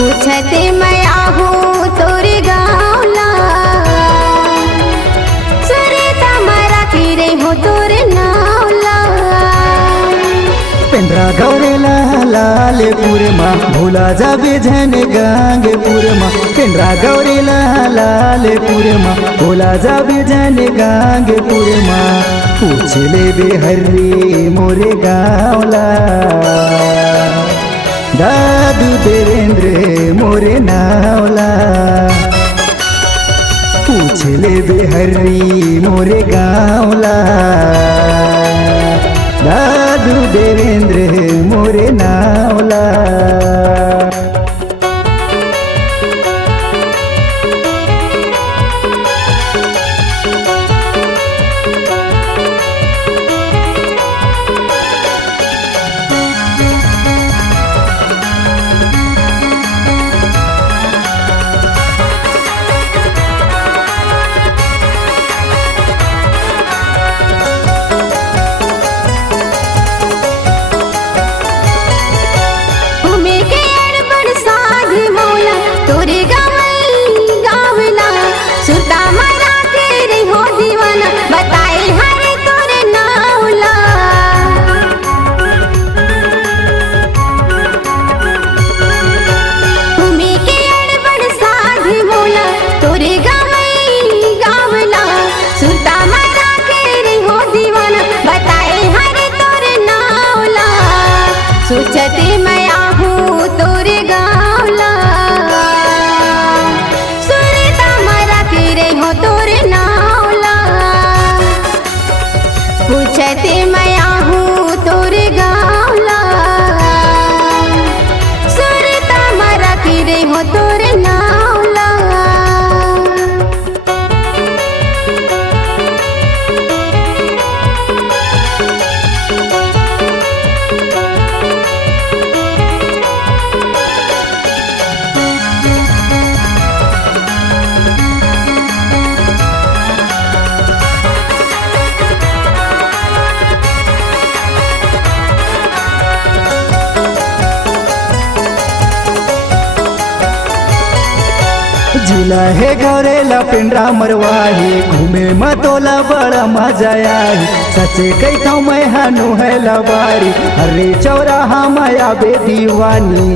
पूछते मैं आहूँ तोरे गाँवला सुरता मरा किरे हो तोरे नावला। पेंड्रा गौरेला लालेपुर माँ भोला जाबे झन गांगपुर माँ। पेंड्रा गौरेला लालेपुर माँ भोला जाबे झन गांगपुर माँ। पूछ ले बेहरी मोरे गाँवला दादू देवेंद्र मोरे नावला। पूछ ले बेहरी मोरे गाँवला दादू देवेंद्र मोरे नावला। सोचते मैं आहूँ तोरे गाँवला सुरता मरा किरे हो तोरे नावला। पूछते मैं आहूँ तोरे गाँवला सुरता मरा किरे हो तोरे नावला। जिला है गौरेला पेंड्रा मरवाही घूमे मतोला बड़ा मजा आई। सचे कहता मैं हानु है लबारी हरे चौराहा माया बे दीवानी।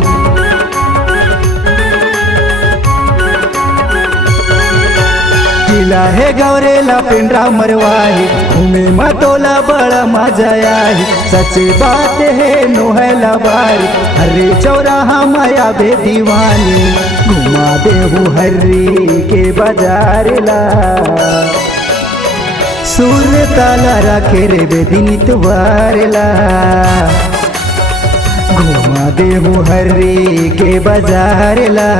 जिला है गौरेला पेंड्रा मरवाही घूमे मतोला बड़ा मजा आई। सच्ची बात है नो है लबारी हरे चौराहा माया बे दीवानी। घुमा दे हूँ हर्री के बाजार ला सुर ताला रखे रे बेदिन इतवार ला। घुमा दे हूँ हर्री के बाजार ला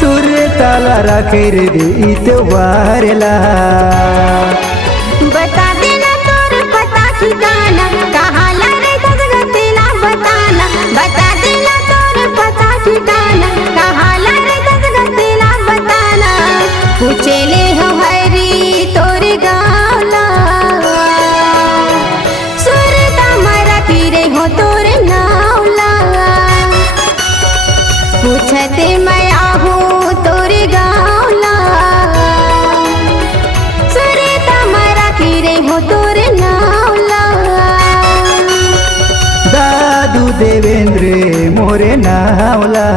सुर ताला रखे रे इतवार ला। बता देना तोर पता ठिकाना कहाँ ला रे दसगतेला बताना। बता देना तोर पता ठिकाना कहाँ ला रे दसगतेला बताना। पूछे ले हम हरी तोरे गाँवला सुरता मरा किरे हो तोरे नावला। पूछते मैं आहूँ तोरे गाँवला सुरता मरा किरे हो तोरे नावला। दादू देवेंद्र मोरे नावला।